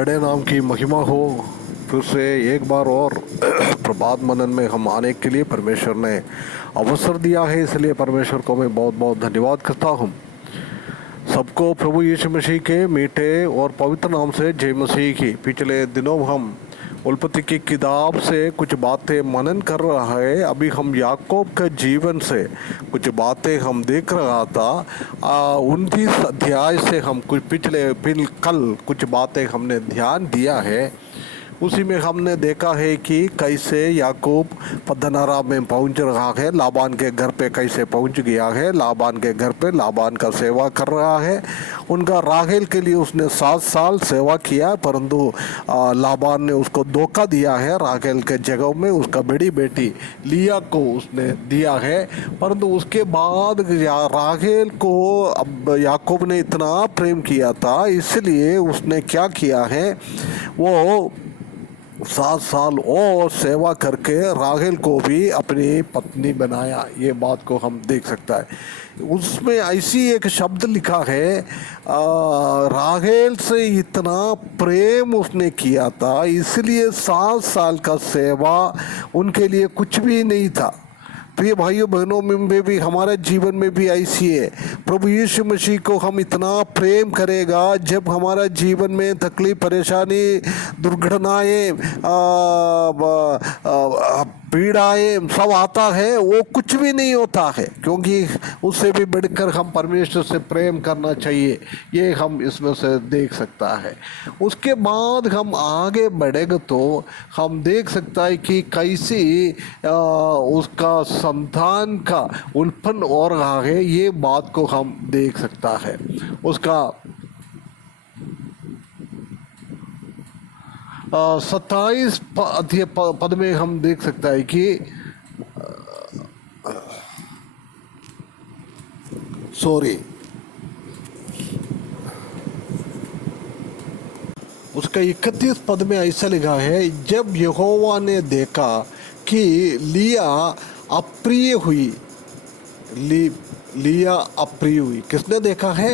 बड़े नाम की महिमा हो। फिर से एक बार और प्रभात मनन में हम आने के लिए परमेश्वर ने अवसर दिया है, इसलिए परमेश्वर को मैं बहुत बहुत धन्यवाद करता हूँ। सबको प्रभु यीशु मसीह के मीठे और पवित्र नाम से जय मसीह की। पिछले दिनों हम उत्पत्ति की किताब से कुछ बातें मनन कर रहा है। अभी हम याकूब के जीवन से कुछ बातें हम देख रहा था। 29 अध्याय से हम कुछ कल कुछ बातें हमने ध्यान दिया है। उसी में हमने देखा है कि कैसे याकूब पद्दनराम में पहुंच रहा है, लाबान के घर पे कैसे पहुंच गया है। लाबान के घर पे लाबान का सेवा कर रहा है। उनका राहेल के लिए उसने 7 साल सेवा किया, परंतु लाबान ने उसको धोखा दिया है। राहेल के जगह में उसका बड़ी बेटी लिया को उसने दिया है। परंतु उसके बाद राहेल को अब याकूब ने इतना प्रेम किया था, इसलिए उसने क्या किया है, वो 7 साल और सेवा करके राहेल को भी अपनी पत्नी बनाया। ये बात को हम देख सकता है। उसमें ऐसी एक शब्द लिखा है, राहेल से इतना प्रेम उसने किया था, इसलिए 7 साल का सेवा उनके लिए कुछ भी नहीं था। प्रिय भाइयों बहनों में भी हमारे जीवन में भी ऐसी है। प्रभु यीशु मसीह को हम इतना प्रेम करेगा, जब हमारा जीवन में तकलीफ, परेशानी, दुर्घटनाएं, पीड़ाएं सब आता है, वो कुछ भी नहीं होता है, क्योंकि उससे भी बढ़कर हम परमेश्वर से प्रेम करना चाहिए। ये हम इसमें से देख सकता है। उसके बाद हम आगे बढ़ेंगे तो हम देख सकता है कि कैसी उसका संतान का उत्पन्न हो रहा है। ये बात को हम देख सकता है। उसका 27 पद में हम देख सकता है कि उसका 31 पद में ऐसा लिखा है, जब यहोवा ने देखा कि लिया अप्रिय हुई। लिया अप्रिय हुई, किसने देखा है?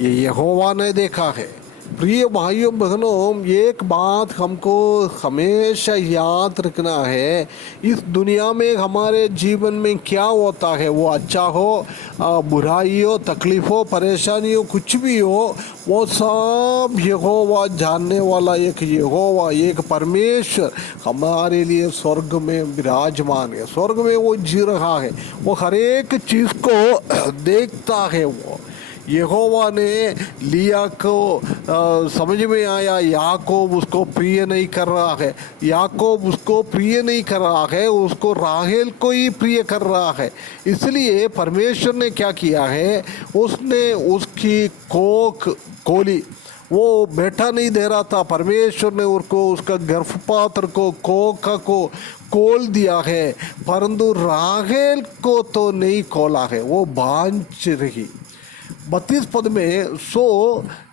ये यहोवा ने देखा है। प्रिय भाइयों बहनों, एक बात हमको हमेशा याद रखना है, इस दुनिया में हमारे जीवन में क्या होता है, वो अच्छा हो, बुराई हो, तकलीफ हो, परेशानी हो, कुछ भी हो, वो सब यहोवा जानने वाला एक यहोवा, एक परमेश्वर हमारे लिए स्वर्ग में विराजमान है। स्वर्ग में वो जी रहा है, वो हर एक चीज़ को देखता है। वो यहोवा ने लिया को समझ में आया, याकूब उसको प्रिय नहीं कर रहा है, याकूब उसको प्रिय नहीं कर रहा है, उसको राहेल को ही प्रिय कर रहा है। इसलिए परमेश्वर ने क्या किया है, उसने उसकी कोख खोली। वो बेटा नहीं दे रहा था, परमेश्वर ने उसको उसका गर्भपात्र को, कोख को खोल दिया है, परंतु राहेल को तो नहीं खोला है, वो बांझ रही। 32 पद में सो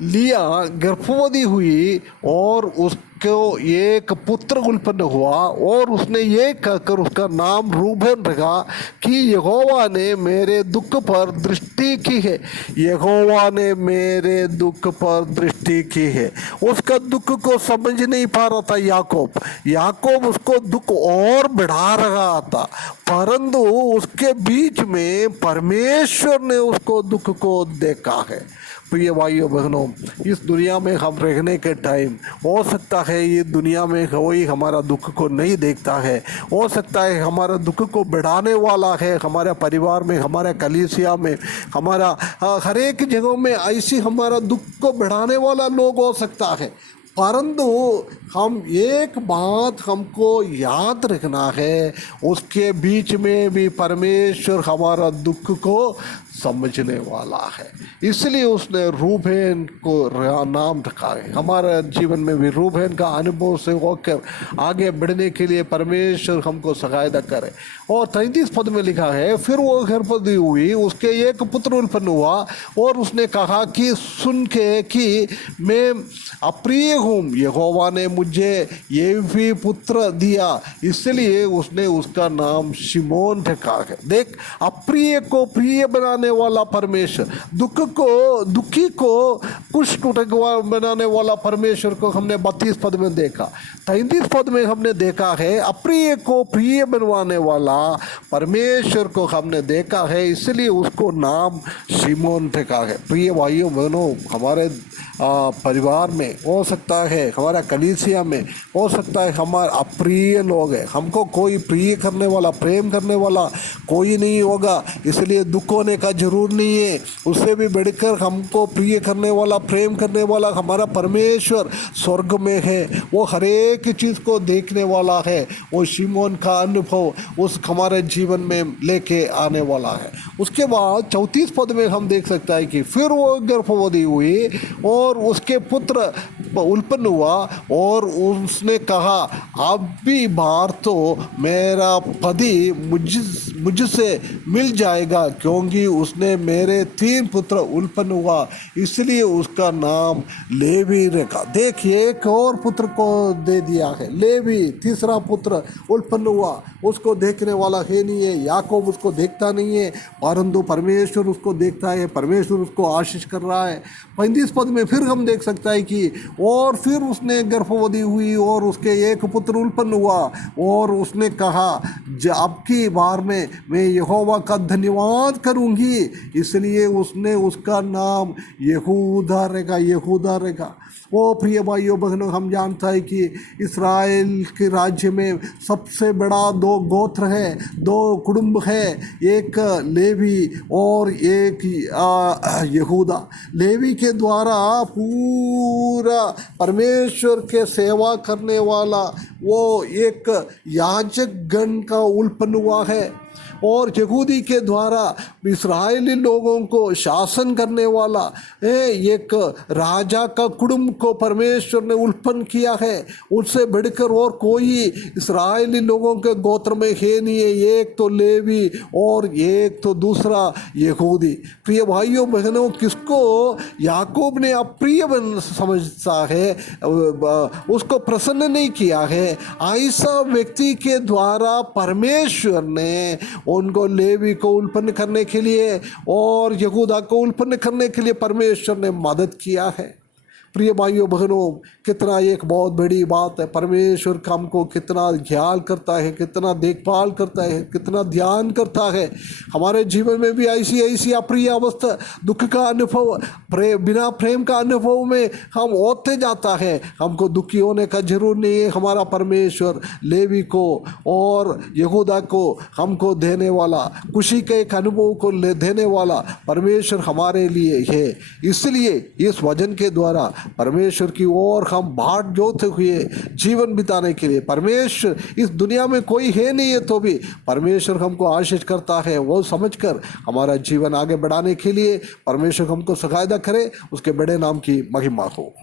लिया गर्भवती हुई और उसको एक पुत्र उत्पन्न हुआ, और उसने ये कहकर उसका नाम रूबेन रखा कि यहोवा ने मेरे दुख पर दृष्टि की है। यहोवा ने मेरे दुख पर दृष्टि की है। उसका दुख को समझ नहीं पा रहा था याकूब उसको दुख और बढ़ा रहा था, परंतु उसके बीच में परमेश्वर ने उसको दुख को देखा है। प्रिय भाइयों बहनों, इस दुनिया में हम रहने के टाइम हो सकता है ये दुनिया में कोई हमारा दुख को नहीं देखता है, हो सकता है हमारा दुख को बढ़ाने वाला है, हमारे परिवार में, हमारे कलीसिया में, हमारा हर एक जगह में ऐसी हमारा दुख को बढ़ाने वाला लोग हो सकता है, परंतु हम एक बात हमको याद रखना है, उसके बीच में भी परमेश्वर हमारा दुख को समझने वाला है। इसलिए उसने रूबेन को नाम रखा है। हमारे जीवन में भी रूबेन का अनुभव से होकर आगे बढ़ने के लिए परमेश्वर हमको सहायता करे। और 33 पद में लिखा है, फिर वो गर्भवती हुई, उसके एक पुत्र उत्पन्न हुआ, और उसने कहा कि सुन के कि मैं अप्रिय लेहुम, यहोवा ने मुझे लेवी पुत्र दिया, इसलिए उसने उसका नाम शिमोन रखा है। देख, अप्रिय को प्रिय बनाने वाला परमेश्वर, दुखी को खुश बनाने वाला परमेश्वर को हमने 32 पद में देखा। 33 पद में हमने देखा है अप्रिय को प्रिय बनवाने वाला परमेश्वर को हमने देखा है, इसलिए उसको नाम शिमोन रखा है। प्रिय भाइयों बहनों, हमारे परिवार में हो सकता है, हमारा कलीसिया में हो सकता है हमारे अप्रिय लोग हैं, हमको कोई प्रिय करने वाला, प्रेम करने वाला कोई नहीं होगा, इसलिए दुख होने का जरूर नहीं है। उससे भी बढ़कर हमको प्रिय करने वाला, प्रेम करने वाला हमारा परमेश्वर स्वर्ग में है। वो हर एक चीज़ को देखने वाला है। वो शिमोन का अनुभव उस हमारे जीवन में लेके आने वाला है। उसके बाद 34 पद में हम देख सकते हैं कि फिर वो गर्भवती हुई और उसके पुत्र उत्पन्न हुआ और उसने कहा, अब भी बार तो मेरा पति मुझसे मिल जाएगा, क्योंकि उसने मेरे 3 पुत्र उत्पन्न हुआ, इसलिए उसका नाम लेवी रखा। देखिए, एक और पुत्र को दे दिया है, लेवी, तीसरा पुत्र उत्पन्न हुआ। उसको देखने वाला है नहीं है, याकूब उसको देखता नहीं है, परंतु परमेश्वर उसको देखता है, परमेश्वर उसको आशीष कर रहा है। 35 पद में फिर हम देख सकता है कि और फिर उसने गर्भवती हुई और उसके एक पुत्र उत्पन्न हुआ और उसने कहा, अब की बार में मैं यहोवा का धन्यवाद करूंगी, इसलिए उसने उसका नाम यहूदा रखा। वो प्रिय भाइयों बहनों, हम जानता है कि इस्राएल के राज्य में सबसे बड़ा 2 गोत्र है, 2 कुटुंब है, एक लेवी और एक यहूदा। लेवी के द्वारा पूरा परमेश्वर के सेवा करने वाला वो एक याजक गण का उत्पन्न हुआ है, और यहूदी के द्वारा इस्राएली लोगों को शासन करने वाला एक राजा का कुटुंब को परमेश्वर ने उत्पन्न किया है। उससे बढ़कर और कोई इस्राएली लोगों के गोत्र में है नहीं है, एक तो लेवी और एक तो दूसरा यहूदी। प्रिय भाइयों बहनों, किसको याकूब ने अप्रिय समझता है, उसको प्रसन्न नहीं किया है, ऐसा व्यक्ति के द्वारा परमेश्वर ने उनको लेवी को उत्पन्न करने के लिए और यहूदा को उत्पन्न करने के लिए परमेश्वर ने मदद किया है। प्रिय भाइयों बहनों, कितना एक बहुत बड़ी बात है। परमेश्वर हमको कितना ख्याल करता है, कितना देखभाल करता है, कितना ध्यान करता है। हमारे जीवन में भी ऐसी अप्रिय अवस्था, दुख का अनुभव, बिना प्रेम का अनुभव में हम होते जाता है। हमको दुखी होने का जरूर नहीं है। हमारा परमेश्वर लेवी को और यहूदा को हमको देने वाला, खुशी के एक अनुभव को देने वाला परमेश्वर हमारे लिए है। इसलिए इस वचन के द्वारा परमेश्वर की ओर हम बाट जोते हुए जीवन बिताने के लिए, परमेश्वर इस दुनिया में कोई है नहीं है तो भी परमेश्वर हमको आशीष करता है, वो समझकर हमारा जीवन आगे बढ़ाने के लिए परमेश्वर हमको सहायता करे। उसके बड़े नाम की महिमा हो।